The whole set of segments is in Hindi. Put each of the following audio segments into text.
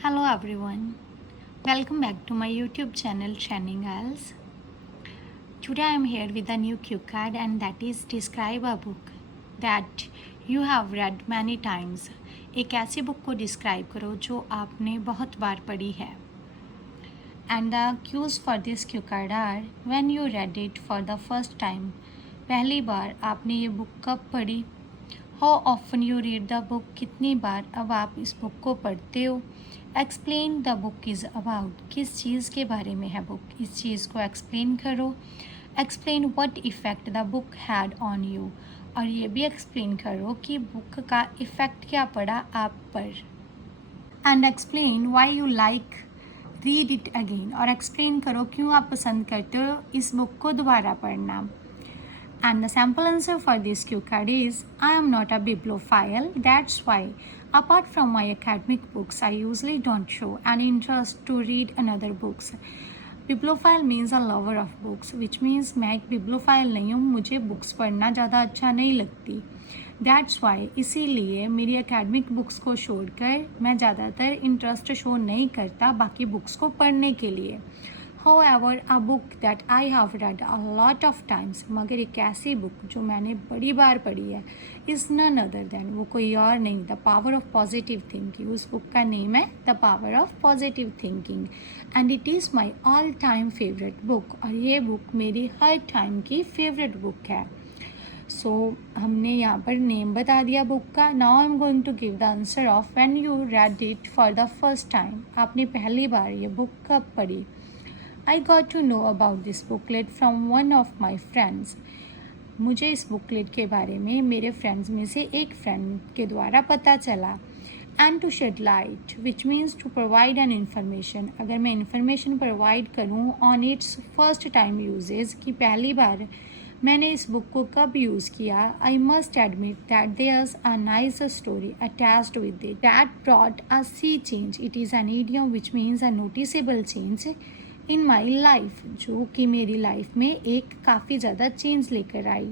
Hello everyone, welcome back to my YouTube channel Shining Isles. Today I am here with a new cue card and that is describe a book that you have read many times. एक ऐसी बुक को डिस्क्राइब करो जो आपने बहुत बार पढ़ी है. And the cues for this cue card are when you read it for the first time. पहली बार आपने ये बुक कब पढ़ी? How often you read the book? कितनी बार अब आप इस बुक को पढ़ते हो? Explain the book is about. किस चीज़ के बारे में है बुक? इस चीज़ को एक्सप्लेन करो. Explain what effect the book had on you. और ये भी एक्सप्लेन करो कि बुक का इफ़ेक्ट क्या पड़ा आप पर. And explain why you like read it again. और एक्सप्लेन करो क्यों आप पसंद करते हो इस बुक को दोबारा पढ़ना. And the sample answer for this cue card is I am not a bibliophile. That's why, apart from my academic books, I usually don't show any interest to read another books. Bibliophile means a lover of books, which means मैं एक bibliophile नहीं हूँ. मुझे बुक्स पढ़ना ज़्यादा अच्छा नहीं लगती. That's why, इसीलिए मेरी academic बुक्स को छोड़कर मैं ज़्यादातर इंटरेस्ट शो नहीं करता बाकी बुक्स को पढ़ने के लिए. However, a book that I have read a lot of times, मगर एक ऐसी बुक जो मैंने बड़ी बार पढ़ी है is none other than, वो कोई और नहीं, The Power of Positive Thinking. उस बुक का नेम है The Power of Positive Thinking and it is my all time favorite book. और ये बुक मेरी हर टाइम की फेवरेट बुक है. सो हमने यहाँ पर नेम बता दिया बुक का. Now I am going to give the answer of when you read it for the first time. आपने पहली बार ये बुक कब पढ़ी? I got to know about this booklet from one of my friends. मुझे इस बुकलेट के बारे में मेरे फ्रेंड्स में से एक फ्रेंड के द्वारा पता चला. And to shed light, which means to provide an information. अगर मैं information provide करूँ on its first time uses कि पहली बार मैंने इस बुक को कब यूज़ किया, I must admit that there's a nice story attached with it that brought a sea change. It is an idiom which means a noticeable change in my life, जो कि मेरी लाइफ में एक काफ़ी ज़्यादा चेंज लेकर आई.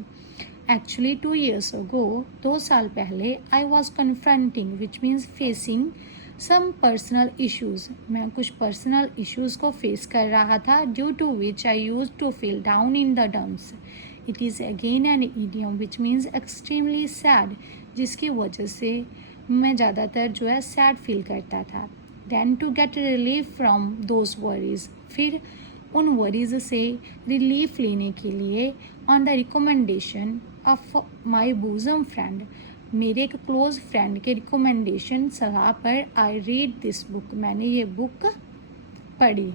एक्चुअली 2 years ago, 2 साल पहले, I was confronting which means facing some personal issues. मैं कुछ पर्सनल इशूज़ को फेस कर रहा था due to which I use to feel down in the dumps. It is again an idiom which means extremely sad, जिसकी वजह से मैं ज़्यादातर जो है सैड फील करता था. Then to get relief from those worries, फिर उन वरीज से रिलीफ लेने के लिए on the recommendation of my bosom friend, मेरे एक क्लोज फ्रेंड के रिकमेंडेशन सलाह पर आई रीड दिस बुक. मैंने ये बुक पढ़ी.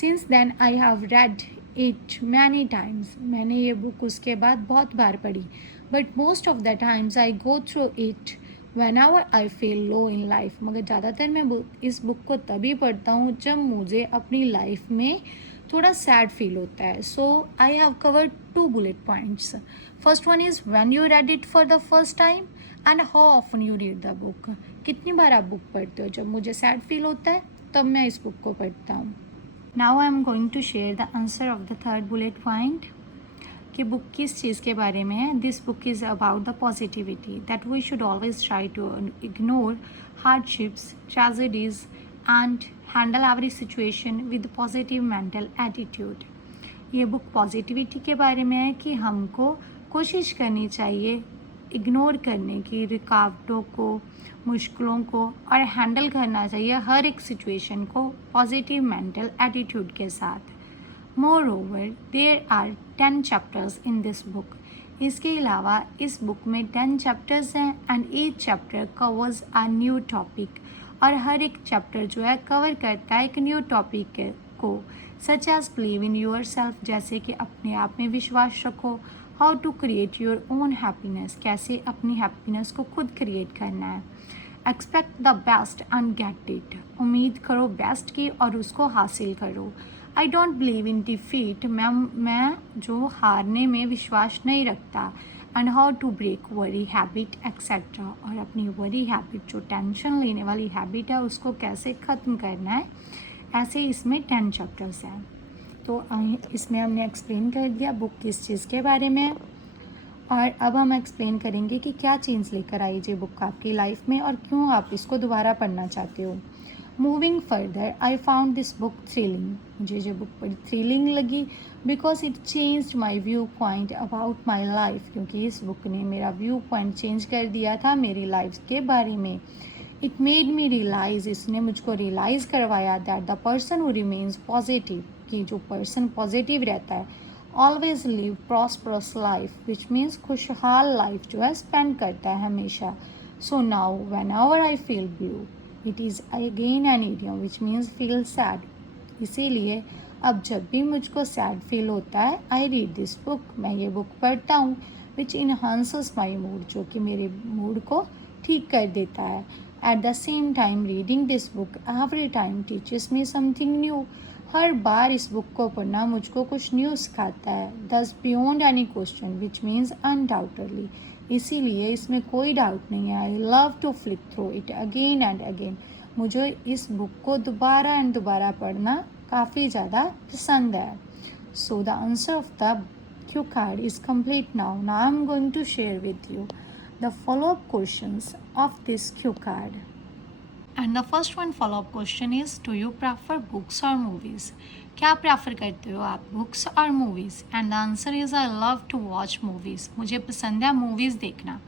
Since then I have read it many times. मैंने ये बुक उसके बाद बहुत बार पढ़ी. But most of the times I go through it whenever I feel low in life. मगर ज़्यादातर मैं इस बुक को तभी पढ़ता हूँ जब मुझे अपनी लाइफ में थोड़ा सैड फील होता है. So I have covered 2 bullet points. First one is when you read it for the first time and how often you read the book. कितनी बार आप बुक पढ़ते हो? जब मुझे सैड फील होता है तब मैं इस बुक को पढ़ता हूँ. Now I am going to share the answer of the third bullet point कि बुक किस चीज़ के बारे में है. This book is about the positivity that we should always try to ignore hardships, tragedies and handle every situation with positive mental attitude. ये बुक पॉजिटिविटी के बारे में है कि हमको कोशिश करनी चाहिए इग्नोर करने की रुकावटों को, मुश्किलों को, और हैंडल करना चाहिए हर एक सिचुएशन को पॉजिटिव मेंटल एटीट्यूड के साथ. Moreover, there are 10 chapters in this book. इसके अलावा इस बुक में 10 चैप्टर्स हैं and each chapter covers a new topic. और हर एक चैप्टर जो है कवर करता है एक न्यू टॉपिक को. such as believe in yourself, जैसे कि अपने आप में विश्वास रखो. how to create your own happiness, कैसे अपनी हैप्पीनेस को खुद क्रिएट करना है. expect the best and get it, उम्मीद करो बेस्ट की और उसको हासिल करो. I don't believe in defeat, मैं जो हारने में विश्वास नहीं रखता. And how to break worry habit etcetera, और अपनी वरी हैबिट जो टेंशन लेने वाली हैबिट है उसको कैसे ख़त्म करना है. ऐसे इसमें 10 चैप्टर्स हैं. तो इसमें हमने एक्सप्लेन कर दिया बुक किस चीज़ के बारे में है. और अब हम एक्सप्लेन करेंगे कि क्या चेंज लेकर आई ये बुक आपकी लाइफ में और क्यों आप इसको दोबारा पढ़ना चाहते हो। Moving further I found this book thrilling, मुझे ये बुक बड़ी थ्रिलिंग लगी because it changed my view point about my life, क्योंकि इस बुक ने मेरा व्यू पॉइंट चेंज कर दिया था मेरी लाइफ के बारे में। इट मेड मी रियलाइज, इसने मुझको रियलाइज़ करवाया that the person who remains positive, कि जो पर्सन पॉजिटिव रहता है, always live prosperous life, which means खुशहाल लाइफ जो है स्पेंड करता है हमेशा। So now whenever I feel blue, it is again an idiom which means feel sad. इसीलिए अब जब भी मुझको सैड फील होता है, आई रीड दिस बुक, मैं ये बुक पढ़ता हूँ, विच इन्हांसेस माई मूड, जो कि मेरे मूड को ठीक कर देता है। At the same time reading this book every time teaches me something new, हर बार इस बुक को पढ़ना मुझको कुछ न्यू सिखाता है। Thus beyond any question which means undoubtedly, इसीलिए इसमें कोई डाउट नहीं है। I love to flick through it again and again, मुझे इस बुक को दोबारा एंड दोबारा पढ़ना काफ़ी ज़्यादा पसंद है। So the answer of the Q card is complete now. Now I am going to share with you the follow-up questions of this cue card. And the first one follow-up question is, do you prefer books or movies? क्या प्रेफर करते हो आप, बुक्स और movies? And the answer is I love to watch movies, मुझे पसंद है मूवीज़ देखना।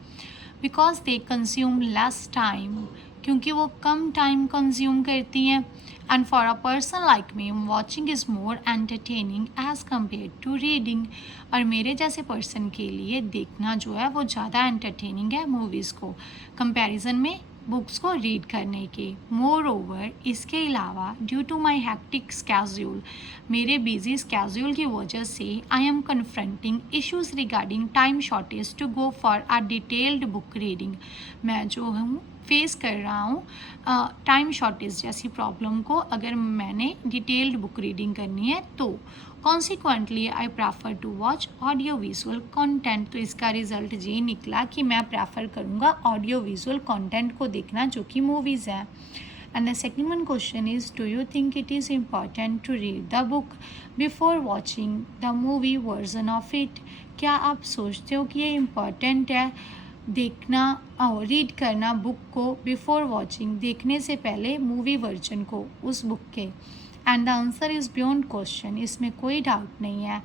Because they consume less time, क्योंकि वो कम टाइम कंज्यूम करती हैं। And for a person like me, watching is more entertaining as compare to reading, और मेरे जैसे पर्सन के लिए देखना जो है वो ज़्यादा एंटरटेनिंग है मूवीज़ को कंपैरिजन में बुक्स को रीड करने के। मोर ओवर, इसके अलावा due to my hectic schedule, मेरे बिजी स्केड्यूल की वजह से I am confronting issues regarding time shortage to go for a detailed book reading, मैं जो हूँ फेस कर रहा हूँ टाइम शॉर्टेज जैसी प्रॉब्लम को, अगर मैंने डिटेल्ड बुक रीडिंग करनी है तो। Consequently I prefer to watch audio visual content, तो इसका रिज़ल्ट ये निकला कि मैं प्रेफर करूँगा ऑडियो विजुअल कॉन्टेंट को देखना जो कि मूवीज़ हैं। And the second one question is, do you think it is important to read the book before watching the movie version of it, क्या आप सोचते हो कि ये इम्पॉर्टेंट है देखना और रीड करना बुक को बिफोर वॉचिंग, देखने से पहले मूवी वर्जन को उस बुक के? And the answer is beyond question, इसमें कोई डाउट नहीं है।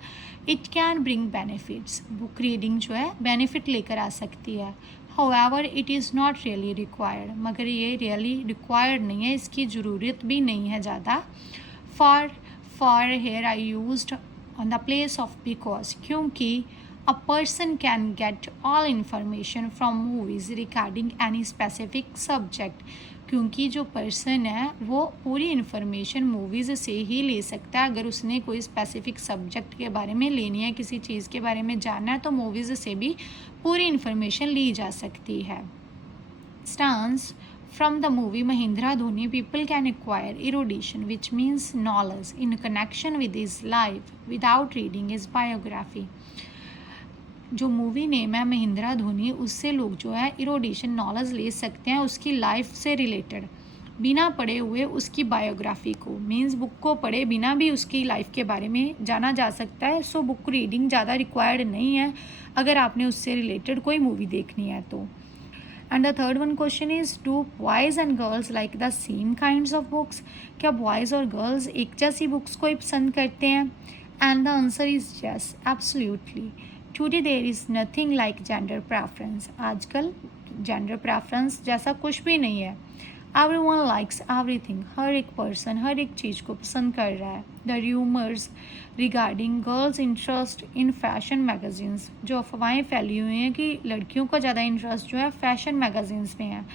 It can bring benefits, book reading जो है बेनिफिट लेकर आ सकती है। However it is not really required, मगर ये रियली रिक्वायर्ड नहीं है, इसकी ज़रूरत भी नहीं है ज़्यादा। For here I used on the place of because, क्योंकि a person can get all information from movies regarding any specific subject, क्योंकि जो पर्सन है वो पूरी इन्फॉर्मेशन मूवीज़ से ही ले सकता है। अगर उसने कोई स्पेसिफिक सब्जेक्ट के बारे में लेनी है, किसी चीज़ के बारे में जानना है, तो मूवीज़ से भी पूरी इन्फॉर्मेशन ली जा सकती है। Stance from the movie Mahindra Dhoni, people can acquire erudition, which means knowledge in connection with his life without reading his biography. जो मूवी नेम है महिंद्रा धोनी, उससे लोग जो है इरोडिशन नॉलेज ले सकते हैं उसकी लाइफ से रिलेटेड, बिना पढ़े हुए उसकी बायोग्राफी को, मींस बुक को पढ़े बिना भी उसकी लाइफ के बारे में जाना जा सकता है। सो बुक रीडिंग ज़्यादा रिक्वायर्ड नहीं है अगर आपने उससे रिलेटेड कोई मूवी देखनी है तो। And the third one question is, do boys and girls like the same kinds of books, क्या बॉयज़ और गर्ल्स एक जैसी बुक्स को ही पसंद करते हैं? And the answer is yes, absolutely. Today there is nothing like gender preference, आजकल जेंडर प्रेफरेंस जैसा कुछ भी नहीं है। एवरीवन लाइक्स एवरीथिंग, हर एक पर्सन हर एक चीज़ को पसंद कर रहा है। The rumours regarding girls interest in fashion magazines, जो अफवाहें फैली हुई हैं कि लड़कियों का ज़्यादा इंटरेस्ट जो है फैशन मैगजीन्स में है।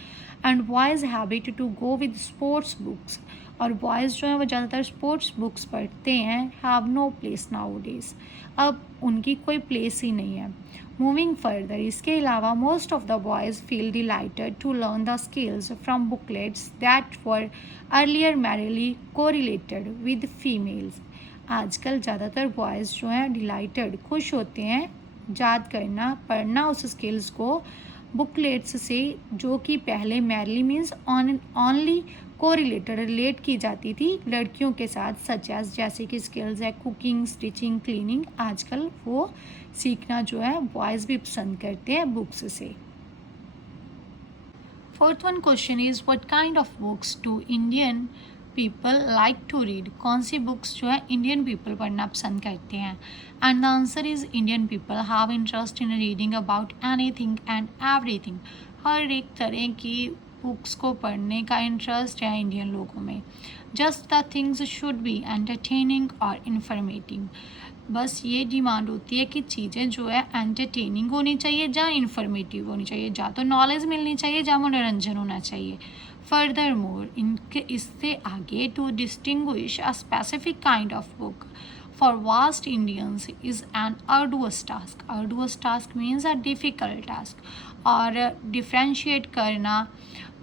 And boys habit to go with sports books, और बॉयज़ जो हैं वो ज़्यादातर स्पोर्ट्स बुक्स पढ़ते हैं। Have no place nowadays, अब उनकी कोई प्लेस ही नहीं है। मूविंग फर्दर, इसके अलावा most of the boys feel delighted to learn the skills from booklets that were earlier merely correlated with females, आजकल ज़्यादातर बॉयज़ जो हैं डिलाइटेड खुश होते हैं याद करना पढ़ना उस स्किल्स को बुकलेट्स से, जो कि पहले merely means only correlated relate की जाती थी लड़कियों के साथ, सच एज जैसे कि स्किल्स है कुकिंग, स्टिचिंग, क्लीनिंग, आजकल वो सीखना जो है बॉयज़ भी पसंद करते हैं बुक्स से। Fourth one question is what kind of books do Indian people like to read, कौन सी बुक्स जो है इंडियन पीपल पढ़ना पसंद करते हैं। And the answer is Indian people have interest in reading about anything and everything, हर एक तरह की बुक्स को पढ़ने का इंटरेस्ट है इंडियन लोगों में। Just the things should be entertaining और इन्फॉर्मेटिव, बस ये डिमांड होती है कि चीज़ें जो है एंटरटेनिंग होनी चाहिए या इन्फॉर्मेटिव होनी चाहिए, या तो नॉलेज मिलनी चाहिए या मनोरंजन होना चाहिए। फर्दर मोर, इनके इससे आगे, to distinguish a specific kind of book for vast Indians is an arduous task. Arduous task means a difficult task, और डिफ्रेंशिएट करना,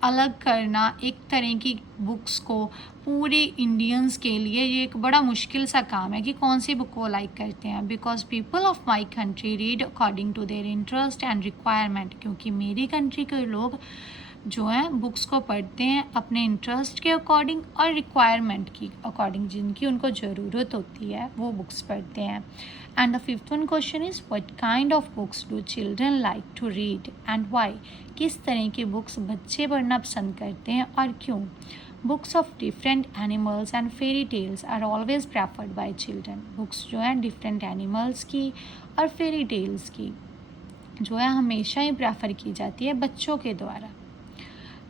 अलग करना एक तरह की बुक्स को पूरे इंडियंस के लिए ये एक बड़ा मुश्किल सा काम है कि कौन सी बुक को लाइक करते हैं। Because people of my country read according to their interest and requirement, क्योंकि मेरी कंट्री के लोग जो हैं बुक्स को पढ़ते हैं अपने इंटरेस्ट के अकॉर्डिंग और रिक्वायरमेंट की अकॉर्डिंग, जिनकी उनको ज़रूरत होती है वो बुक्स पढ़ते हैं। And the fifth one question is what kind of books do children like to read and why, किस तरह की बुक्स बच्चे पढ़ना पसंद करते हैं और क्यों। Books of different animals and fairy tales are always preferred by children, books जो हैं डिफरेंट एनिमल्स की और फेरी टेल्स की जो है हमेशा ही प्रेफर की जाती है बच्चों के द्वारा।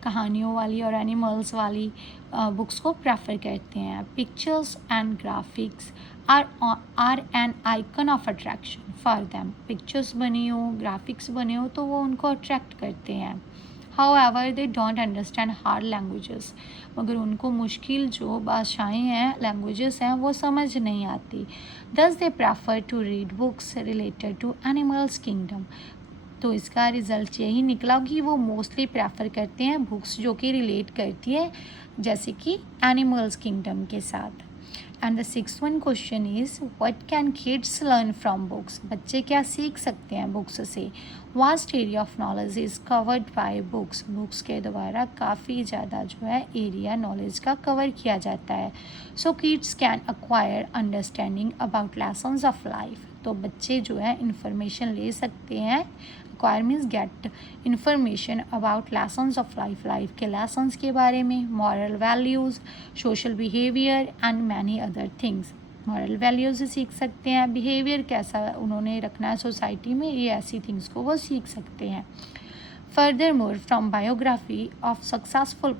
कहानियों वाली और एनिमल्स वाली बुक्स को प्रेफर करते हैं। Pictures and graphics are an icon of attraction for them, pictures बनी हो, ग्राफिक्स बने हो तो वो उनको अट्रैक्ट करते हैं। However they don't understand hard languages, मगर उनको मुश्किल जो भाषाएँ हैं, लैंग्वेजेस हैं, वो समझ नहीं आती। Thus they prefer to read books related to animals kingdom, तो इसका रिज़ल्ट यही निकला कि वो मोस्टली प्रेफर करते हैं बुक्स जो कि रिलेट करती है जैसे कि एनिमल्स किंगडम के साथ। And the sixth one question is what can kids learn from books, बच्चे क्या सीख सकते हैं बुक्स से। Vast area of knowledge is covered by books, books के द्वारा काफ़ी ज़्यादा जो है एरिया नॉलेज का कवर किया जाता है। So kids can acquire understanding about lessons of life, तो बच्चे जो है इंफॉर्मेशन ले सकते हैं। acquire means get information about lessons of life, life के lessons के बारे में, moral values, social behavior and many other things। Moral values सीख सकते हैं, बिहेवियर कैसा उन्होंने रखना है सोसाइटी में, ये ऐसी थिंग्स को वो सीख सकते हैं। Further more from biography of successful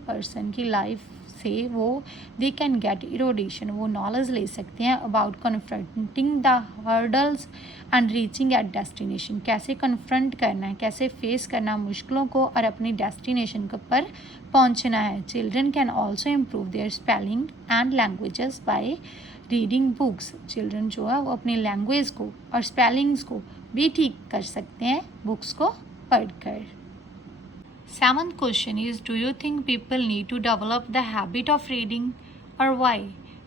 person की लाइफ से वो दे कैन गेट इरोडेशन, वो नॉलेज ले सकते हैं about confronting the hurdles and reaching at destination, कैसे कन्फ्रंट करना है, कैसे फेस करना मुश्किलों को और अपनी डेस्टिनेशन पर पहुंचना है। Children can also improve their spelling and languages by reading books, children जो है वो अपनी लैंग्वेज को और स्पेलिंग्स को भी ठीक कर सकते हैं बुक्स को पढ़कर। Seventh question is, do you think people need to develop the habit of reading or why?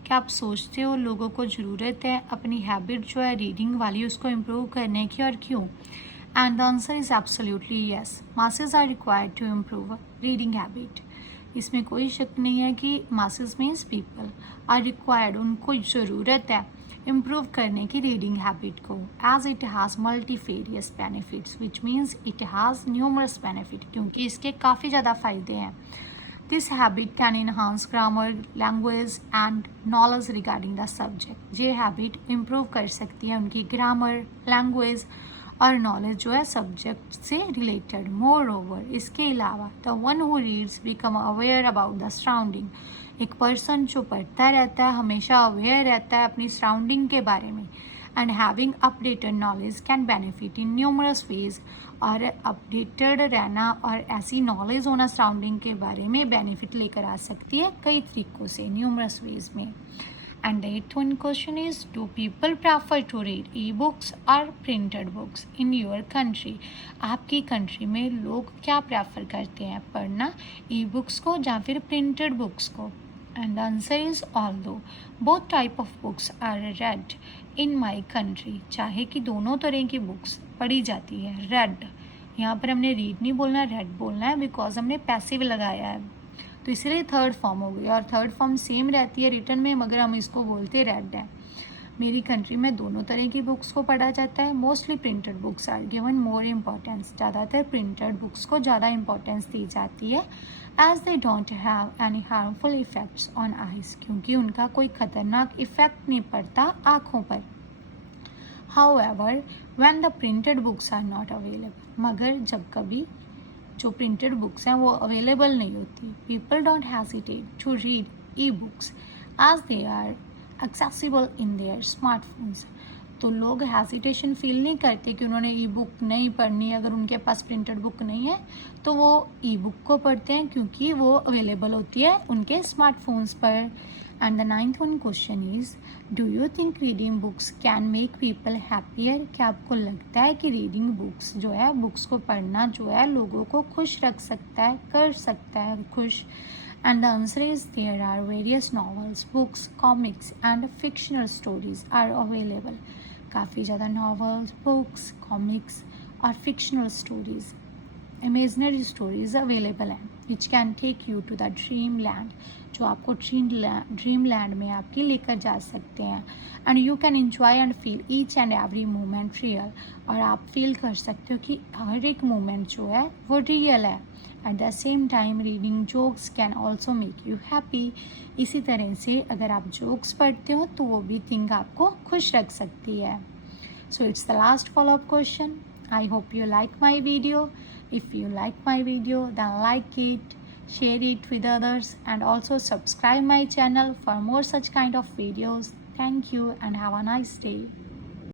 क्या आप सोचते हो लोगों को ज़रूरत है अपनी हैबिट जो है रीडिंग वाली उसको इम्प्रूव करने की, और क्यों? And the answer is absolutely yes, masses are required to improve reading habit. इसमें कोई शक नहीं है कि masses means people are required, उनको ज़रूरत है इम्प्रूव करने की रीडिंग हैबिट को, as it has multifarious benefits which means it has numerous benefit, क्योंकि इसके काफ़ी ज़्यादा फ़ायदे हैं। This habit can enhance grammar, language and knowledge regarding the subject, ये हैबिट इम्प्रूव कर सकती है उनकी ग्रामर, लैंग्वेज और नॉलेज जो है सब्जेक्ट से रिलेटेड। मोर ओवर, इसके अलावा the one who reads become aware about the surrounding, एक पर्सन जो पढ़ता रहता है हमेशा अवेयर रहता है अपनी सराउंडिंग के बारे में। And having updated knowledge can benefit in numerous ways, और अपडेटेड रहना और ऐसी नॉलेज होना सराउंडिंग के बारे में बेनिफिट लेकर आ सकती है कई तरीक़ों से, न्यूमरस वेज में। And the eighth one question is, do people prefer to read e books और printed books in your country, आपकी कंट्री में लोग क्या प्रेफर करते हैं पढ़ना, ई बुक्स को या फिर प्रिंटेड बुक्स को। And the answer is although both type of books are read in my country. चाहे कि दोनों तरह की बुक्स पढ़ी जाती है. read, यहाँ पर हमने रीड नहीं बोलना, रेड बोलना है, बिकॉज हमने पैसिव लगाया है, तो इसलिए थर्ड फॉर्म हो गई. और थर्ड फॉर्म सेम रहती है रिटर्न में, मगर हम इसको बोलते रेड है. मेरी कंट्री में दोनों तरह की बुक्स को पढ़ा जाता है. Mostly printed books are given more importance. ज़्यादातर प्रिंटेड बुक्स को ज़्यादा इम्पोर्टेंस दी जाती है, as they don't have any harmful effects on eyes, क्योंकि उनका कोई ख़तरनाक इफ़ेक्ट नहीं पड़ता आँखों पर. However when the printed books are not available, मगर जब कभी जो प्रिंटेड बुक्स हैं वो अवेलेबल नहीं होती, people don't hesitate to read e books as they are accessible in their smartphones. तो लोग हेजिटेशन फील नहीं करते कि उन्होंने ई बुक नहीं पढ़नी. अगर उनके पास प्रिंटेड बुक नहीं है तो वो ई बुक को पढ़ते हैं, क्योंकि वो अवेलेबल होती है उनके स्मार्टफोन्स पर. And the 9th one question is, do you think reading books can make people happier? क्या आपको लगता है कि रीडिंग बुक्स जो है, बुक्स को पढ़ना जो है लोगों को खुश रख सकता है, कर सकता है खुश? And the answer is there are various novels, books, comics and fictional stories are available. काफ़ी ज़्यादा novels, books, comics और fictional stories, imaginary stories available हैं, which can take you to the dream land, जो आपको ड्रीम लैंड में आपकी लेकर जा सकते हैं. And you can enjoy and feel each and every moment real, और आप फील कर सकते हो कि हर एक मोमेंट जो है वो रियल है. At the same time reading jokes can also make you happy. इसी तरह से अगर आप जोक्स पढ़ते हो तो वो भी थिंग आपको खुश रख सकती है. So it's the last follow up question. I hope you like my video. If you like my video, then like it, share it with others, and also subscribe my channel for more such kind of videos. Thank you and have a nice day.